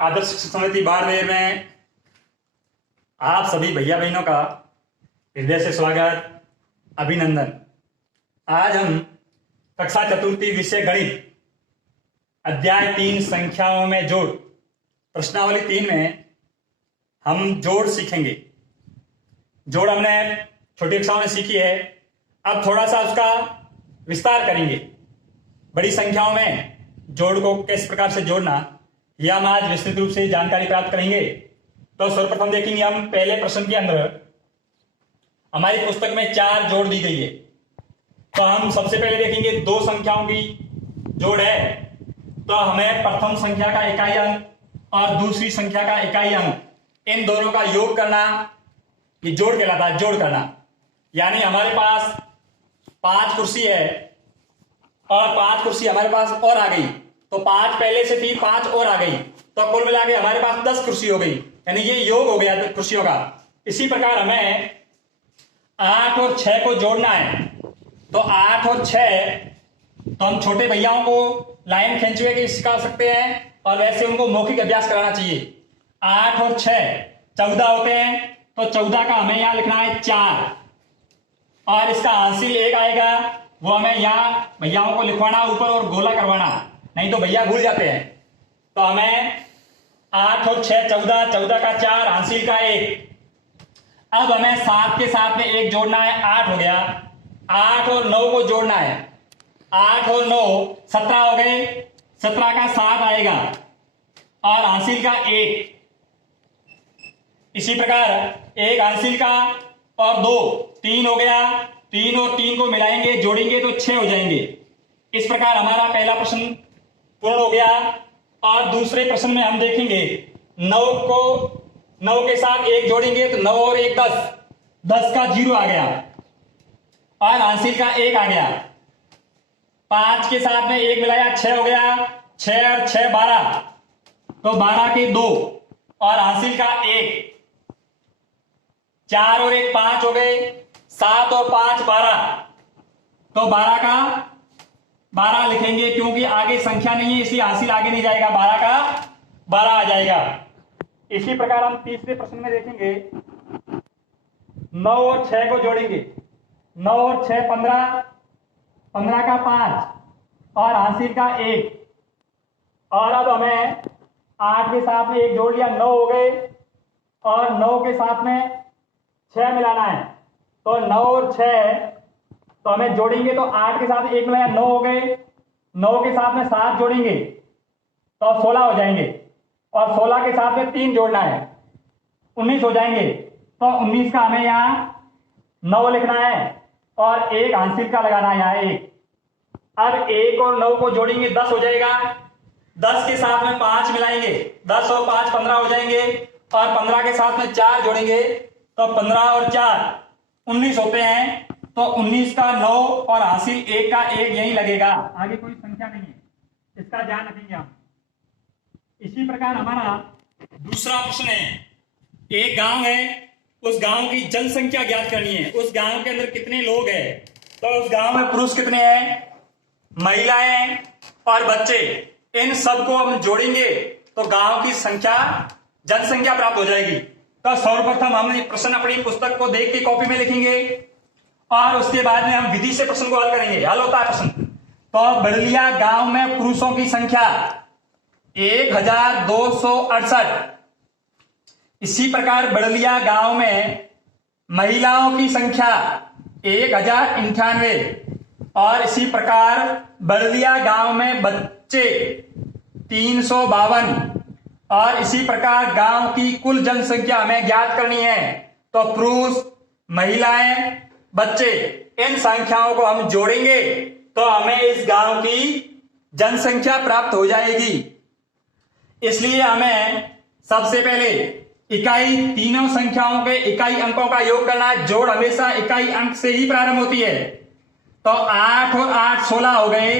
आदर्श शिक्षक समिति बाड़मेर में आप सभी भैया बहनों का हृदय से स्वागत, अभिनंदन। आज हम कक्षा चतुर्थी विषय गणित अध्याय 3 संख्याओं में जोड़ प्रश्नावली 3 में हम जोड़ सीखेंगे। जोड़ हमने छोटी कक्षाओं में सीखी है, अब थोड़ा सा उसका विस्तार करेंगे। बड़ी संख्याओं में जोड़ को किस प्रकार से जोड़ना, यह हम आज विस्तृत रूप से जानकारी प्राप्त करेंगे। तो सर्वप्रथम देखेंगे हम पहले प्रश्न के अंदर हमारी पुस्तक में 4 जोड़ दी गई है। तो हम सबसे पहले देखेंगे 2 संख्याओं की जोड़ है, तो हमें प्रथम संख्या का इकाई अंक और दूसरी संख्या का इकाई अंक, इन दोनों का योग करना, ये जोड़ कहलाता है। जोड़ करना यानी हमारे पास 5 कुर्सी है और 5 कुर्सी हमारे पास और आ गई, तो 5 पहले से थी, 5 और आ गई, तो कुल मिला के हमारे पास 10 कुर्सी हो गई, यानी ये योग हो गया कुर्सियों का। इसी प्रकार हमें 8 और 6 को जोड़ना है, तो 8 और 6, तो हम छोटे भैयाओं को लाइन खींचवे के सिखा सकते हैं और वैसे उनको मौखिक अभ्यास कराना चाहिए। 8 और 6 14 होते हैं, तो 14 का हमें यहां लिखना है 4 और इसका हासिल 1 आएगा, वो हमें यहां भैयाओं को लिखवाना ऊपर और गोला करवाना, नहीं तो भैया भूल जाते हैं। तो हमें 8 और 6 14, 14 का 4, हासिल का 1। अब हमें 7 के साथ में 1 जोड़ना है, 8 हो गया। 8 और 9 को जोड़ना है, 8 और 9 17 हो गए, 17 का 7 आएगा और हासिल का 1। इसी प्रकार 1 हासिल का और 2 3 हो गया, 3 और 3 को मिलाएंगे, जोड़ेंगे तो 6 हो जाएंगे। इस प्रकार हमारा पहला प्रश्न पूर्ण हो गया। और दूसरे प्रश्न में हम देखेंगे 9 के साथ 1 जोड़ेंगे तो 9 और 1 10, 10 का 0 आ गया और हासिल का 1 आ गया। 5 के साथ में 1 मिलाया, 6 हो गया, 6 और 6 12, तो 12 के 2 और हासिल का 1। 4 और 1 5 हो गए, 7 और 5 12, तो 12 का 12 लिखेंगे क्योंकि आगे संख्या नहीं है, इसलिए हासिल आगे नहीं जाएगा, 12 का 12 आ जाएगा। इसी प्रकार हम तीसरे प्रश्न में देखेंगे 9 और 6 को जोड़ेंगे, 9 और 6 15, 15 का 5 और हासिल का 1। और अब हमें 8 के साथ में 1 जोड़ लिया, 9 हो गए और 9 के साथ में 6 मिलाना है, तो 9 और 6 तो हमें जोड़ेंगे तो 8 के साथ 1 मिलाया, 9 हो गए, 9 के साथ में 7 जोड़ेंगे तो 16 हो जाएंगे और 16 के साथ में 3 जोड़ना है, 19 हो जाएंगे। तो 19 का हमें यहाँ 9 लिखना है और 1 हासिल का लगाना है यहाँ 1। अब 1 और 9 को जोड़ेंगे 10 हो जाएगा, 10 के साथ में 5 मिलाएंगे, 10 और 5 15 हो जाएंगे और 15 के साथ में 4 जोड़ेंगे तो 15 और 4 19 होते हैं, तो 19 का 9 और हासिल 1 का 1 यही लगेगा, आगे कोई संख्या नहीं है, इसका ध्यान रखेंगे हम। इसी प्रकार हमारा दूसरा प्रश्न है, एक गांव है, उस गांव की जनसंख्या ज्ञात करनी है। उस गांव के अंदर कितने लोग हैं, तो उस गांव में पुरुष कितने हैं, महिलाएं और बच्चे, इन सबको हम जोड़ेंगे तो गांव की संख्या, जनसंख्या प्राप्त हो जाएगी। तो सर्वप्रथम हम प्रश्न अपनी पुस्तक को देख के कॉपी में लिखेंगे और उसके बाद में हम विधि से प्रश्न को हल करेंगे। हल होता है प्रश्न, तो बड़लिया गांव में पुरुषों की संख्या 1268। इसी प्रकार बड़लिया गांव में महिलाओं की संख्या 1098 और इसी प्रकार बड़लिया गांव में बच्चे 352 और इसी प्रकार गांव की कुल जनसंख्या हमें ज्ञात करनी है। तो पुरुष, महिलाएं, बच्चे, इन संख्याओं को हम जोड़ेंगे तो हमें इस गांव की जनसंख्या प्राप्त हो जाएगी। इसलिए हमें सबसे पहले इकाई, तीनों संख्याओं के इकाई अंकों का योग करना है। जोड़ हमेशा इकाई अंक से ही प्रारंभ होती है। तो 8 और 8 16 हो गए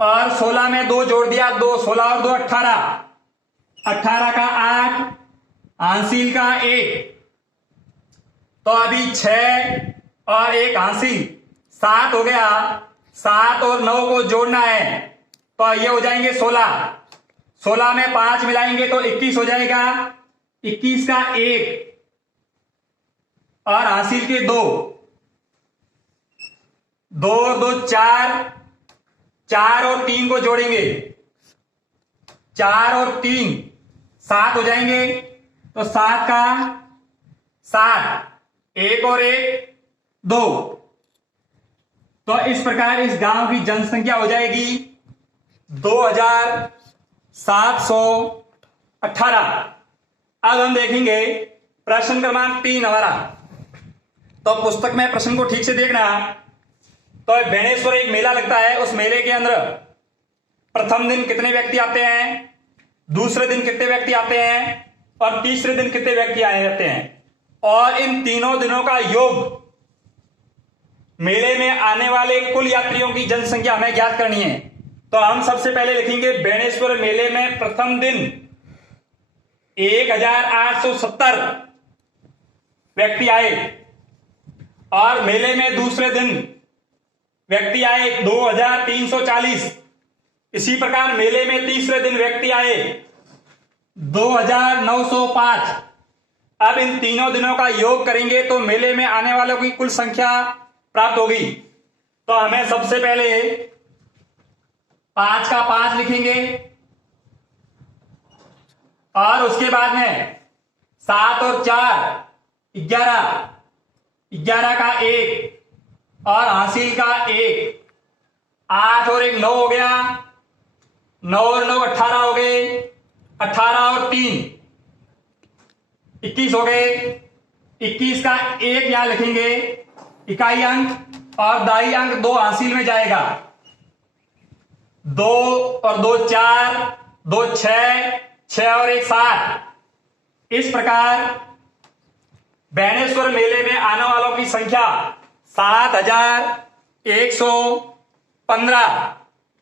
और 16 में 2 जोड़ दिया, 2 16 और 2 18, 18 का 8, हासिल का 1, तो अभी 6 और 1 हासिल 7 हो गया। 7 और 9 को जोड़ना है तो ये हो जाएंगे 16, 16 में 5 मिलाएंगे तो 21 हो जाएगा। 21 का 1 और हासिल के 2, 2 और 2 4, 4 और 3 को जोड़ेंगे, 4 और 3 7 हो जाएंगे। तो 7 का 7, 1 और 1 2। तो इस प्रकार इस गांव की जनसंख्या हो जाएगी 2718। अब हम देखेंगे प्रश्न क्रमांक 3 हमारा। तो पुस्तक में प्रश्न को ठीक से देखना। तो बेणेश्वर एक मेला लगता है, उस मेले के अंदर प्रथम दिन कितने व्यक्ति आते हैं, दूसरे दिन कितने व्यक्ति आते हैं और तीसरे दिन कितने व्यक्ति आए जाते हैं, और इन तीनों दिनों का योग मेले में आने वाले कुल यात्रियों की जनसंख्या हमें ज्ञात करनी है। तो हम सबसे पहले लिखेंगे बेणेश्वर मेले में प्रथम दिन 1870 व्यक्ति आए और मेले में दूसरे दिन व्यक्ति आए 2340। इसी प्रकार मेले में तीसरे दिन व्यक्ति आए 2905। अब इन तीनों दिनों का योग करेंगे तो मेले में आने वालों की कुल संख्या प्राप्त होगी। तो हमें सबसे पहले 5 का 5 लिखेंगे और उसके बाद में 7 और 4 11, 11 का 1 और हासिल का 1, 8 और 1 9 हो गया, 9 और 9 18 हो गए, 18 और 3 21 हो गए। 21 का 1 यहां लिखेंगे, इकाई अंक और दाई अंक 2 हासिल में जाएगा। 2 और 2 4, 2 6, 6 और 1 7। इस प्रकार बेणेश्वर मेले में आने वालों की संख्या 7115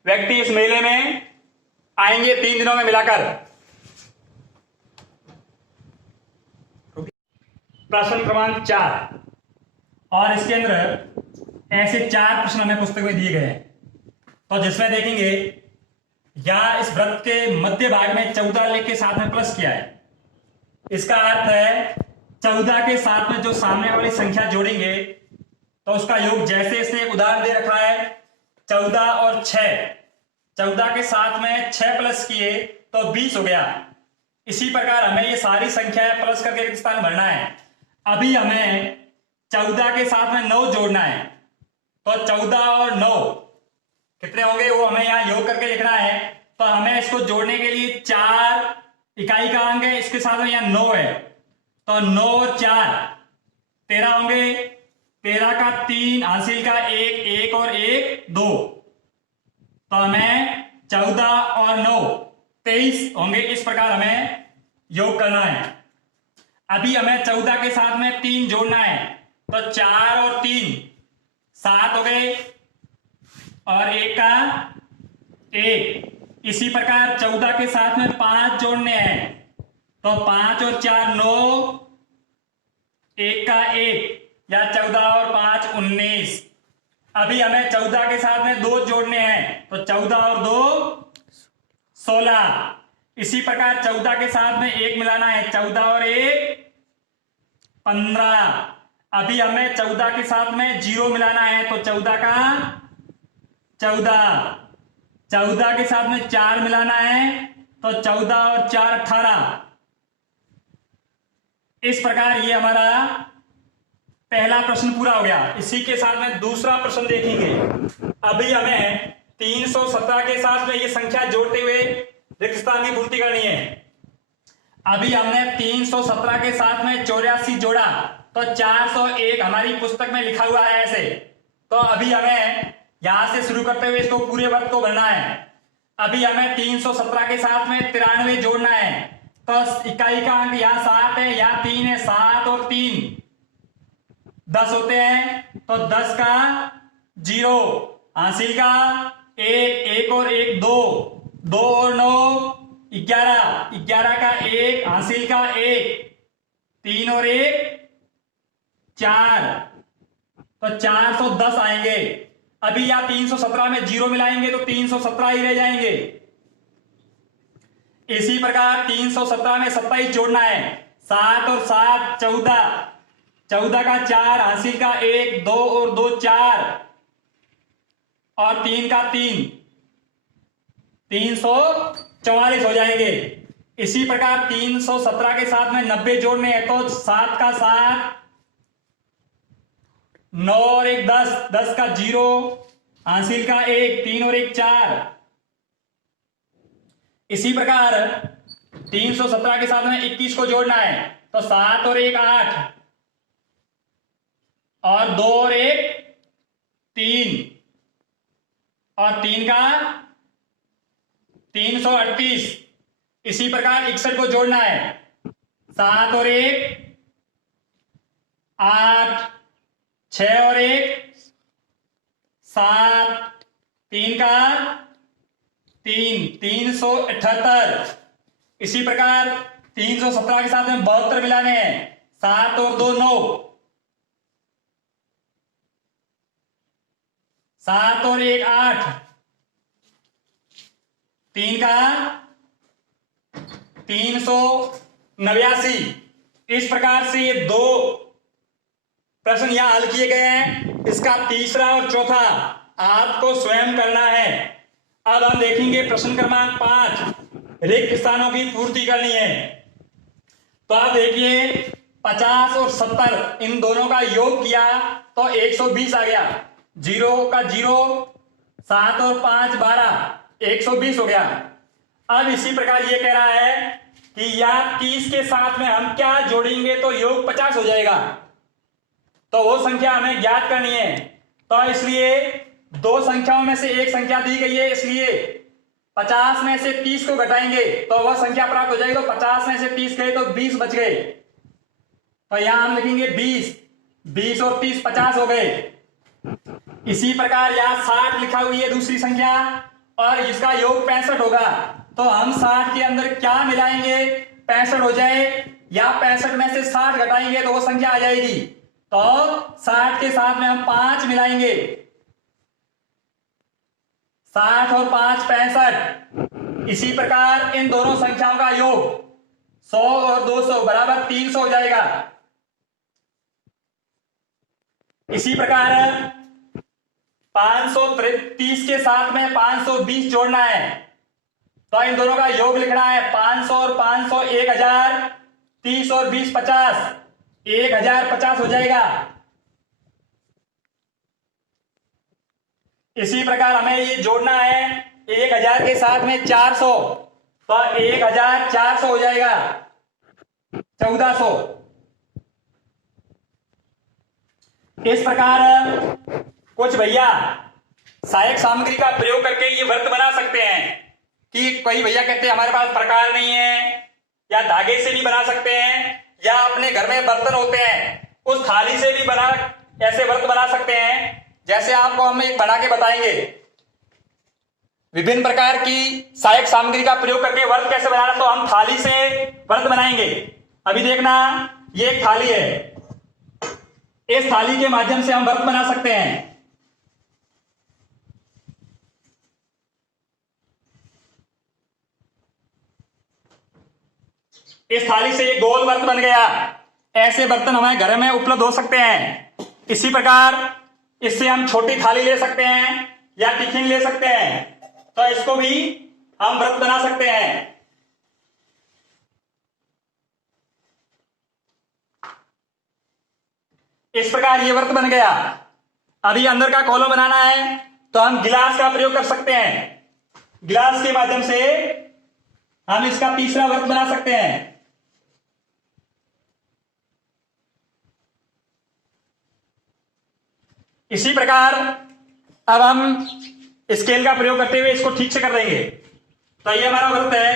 व्यक्ति इस मेले में आएंगे 3 दिनों में मिलाकर। प्रश्न क्रमांक 4 और इसके अंदर ऐसे 4 प्रश्न हमें पुस्तक में दिए गए हैं। तो जिसमें देखेंगे या इस वृत्त के मध्य भाग में 14 लिख के साथ में प्लस किया है। इसका अर्थ है 14 के साथ में जो सामने वाली संख्या जोड़ेंगे तो उसका योग, जैसे इसने एक उदाहरण दे रखा है 14 और 6, 14 के साथ में 6 प्लस किए तो 20 हो गया। इसी प्रकार हमें ये सारी संख्याएं प्लस करके रिक्त स्थान भरना है। अभी हमें 14 के साथ में 9 जोड़ना है। तो 14 और 9 कितने होंगे वो हमें यहां योग करके लिखना है। तो हमें इसको जोड़ने के लिए 4 इकाई का अंक है, इसके साथ में यहां 9 है। तो 9 और 4 13 होंगे, 13 का 3 हासिल का 1, 1 और 1 2। तो हमें 14 और 9 23 होंगे। इस प्रकार हमें योग करना है। अभी हमें 14 के साथ में 3 जोड़ना है। तो 4 और 3 7 हो गए और 1 का 1। इसी प्रकार 14 के साथ में 5 जोड़ने हैं। तो 5 और 4 9, 1 का 1 या 14 और 5 19। अभी हमें 14 के साथ में 2 जोड़ने हैं। तो 14 और 2 16। इसी प्रकार 14 के साथ में 1 मिलाना है। 14 और 1 15। अभी हमें 14 के साथ में 0 मिलाना है। तो 14 का 14। 14 के साथ में 4 मिलाना है। तो 14 और 4 18। इस प्रकार ये हमारा पहला प्रश्न पूरा हो गया। इसी के साथ में दूसरा प्रश्न देखेंगे। अभी हमें 317 के साथ में ये संख्या जोड़ते हुए रिक्त स्थान की पूर्ति करनी है। अभी हमने 317 के साथ में 84 जोड़ा तो 401 हमारी पुस्तक में लिखा हुआ है ऐसे। तो अभी हमें यहां से शुरू करते हुए इसको पूरे वर्ग को भरना है। अभी हमें 317 के साथ में 93 जोड़ना है। तो इकाई का अंक यहाँ 7 है, यहाँ 3 है। 7 और 3 10 होते हैं। तो 10 का 0 हासिल का 1, 1 और 1 2, 2 और 9 11, 11 का 1 हासिल का 1, 3 और 1 4। तो 410 आएंगे। अभी यहाँ 317 में 0 मिलाएंगे तो 317 ही रह जाएंगे। इसी प्रकार 317 में 27 जोड़ना है। 7 और 7 14, 14 का 4, हासिल का 1, 2 और 2 4 और 3 का 3, 344 हो जाएंगे। इसी प्रकार 317 के साथ में 90 जोड़ने हैं, तो 7 का 7, 9 और 1 10, 10 का 0, हासिल का 1, 3 और 1 4। इसी प्रकार 317 के साथ में 21 को जोड़ना है, तो 7 और 1 8 और 2 और 1 3 और 3 का 338। इसी प्रकार 61 को जोड़ना है, 7 और 1 8, 6 और 1 7, 3 का 3, 378। इसी प्रकार 317 के साथ में 72 मिलाने हैं, 7 और 2 9, 7 और 1 8, 3 का 389। इस प्रकार से ये दो प्रश्न यहां हल किए गए हैं। इसका तीसरा और चौथा आपको स्वयं करना है। अब हम देखेंगे प्रश्न क्रमांक 5, रिक्त स्थानों की पूर्ति करनी है। तो आप देखिए 50 और 70 इन दोनों का योग किया तो 120 आ गया। 0 का 0, 7 और 5 12, 120 हो गया। अब इसी प्रकार ये कह रहा है कि या 30 के साथ में हम क्या जोड़ेंगे तो योग 50 हो जाएगा। तो वो संख्या हमें ज्ञात करनी है। तो इसलिए दो संख्याओं में से एक संख्या दी गई है, इसलिए 50 में से 30 को घटाएंगे तो वह संख्या प्राप्त हो जाएगी। तो 50 में से 30 गए तो 20 बच गए। तो यहां हम लिखेंगे 20, 20 और 30 50 हो गए। इसी प्रकार यहां 60 लिखा हुई है दूसरी संख्या और इसका योग 65 होगा। तो हम 60 के अंदर क्या मिलाएंगे 65 हो जाए, या 65 में से 60 घटाएंगे तो वो संख्या आ जाएगी। तो 60 के साथ में हम 5 मिलाएंगे, 60 और 5 65। इसी प्रकार इन दोनों संख्याओं का योग 100 और 200 बराबर 300 हो जाएगा। इसी प्रकार 530 के साथ में 520 जोड़ना है, तो इन दोनों का योग लिखना है। 500 और 500 1000, 30 और 20 50, 1050 हो जाएगा। इसी प्रकार हमें ये जोड़ना है 1000 के साथ में 400, तो 1400 हो जाएगा, 1400। इस प्रकार कुछ भैया सहायक सामग्री का प्रयोग करके ये व्रत बना सकते हैं। कि कई भैया कहते हैं हमारे पास प्रकार नहीं है, या धागे से भी बना सकते हैं, या अपने घर में बर्तन होते हैं उस थाली से भी बना ऐसे व्रत बना सकते हैं। जैसे आपको हम एक बना के बताएंगे विभिन्न प्रकार की सहायक सामग्री का प्रयोग करके व्रत कैसे बनाना। तो हम थाली से व्रत बनाएंगे। अभी देखना ये एक थाली है, इस थाली के माध्यम से हम व्रत बना सकते हैं। इस थाली से ये गोल व्रत बन गया। ऐसे बर्तन हमारे घर में उपलब्ध हो सकते हैं। इसी प्रकार इससे हम छोटी थाली ले सकते हैं या टिफिन ले सकते हैं, तो इसको भी हम व्रत बना सकते हैं। इस प्रकार ये व्रत बन गया। अभी अंदर का कॉलम बनाना है तो हम गिलास का प्रयोग कर सकते हैं। गिलास के माध्यम से हम इसका तीसरा व्रत बना सकते हैं। इसी प्रकार अब हम स्केल का प्रयोग करते हुए इसको ठीक से कर देंगे। तो ये हमारा व्रत है।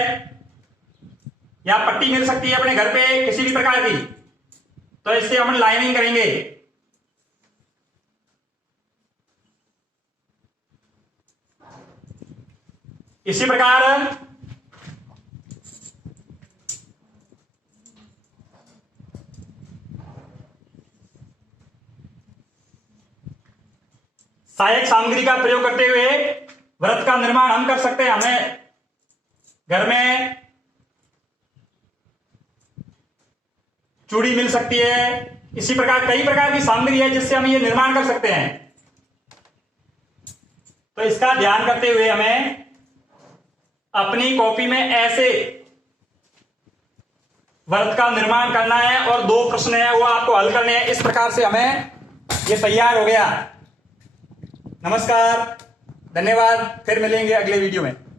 यहां पट्टी मिल सकती है अपने घर पे किसी भी प्रकार की, तो इससे हम लाइनिंग करेंगे। इसी प्रकार सहायक सामग्री का प्रयोग करते हुए व्रत का निर्माण हम कर सकते हैं। हमें घर में चूड़ी मिल सकती है। इसी प्रकार कई प्रकार की सामग्री है जिससे हम ये निर्माण कर सकते हैं। तो इसका ध्यान करते हुए हमें अपनी कॉपी में ऐसे व्रत का निर्माण करना है और 2 प्रश्न है वो आपको हल करने हैं। इस प्रकार से हमें ये तैयार हो गया। नमस्कार, धन्यवाद, फिर मिलेंगे अगले वीडियो में।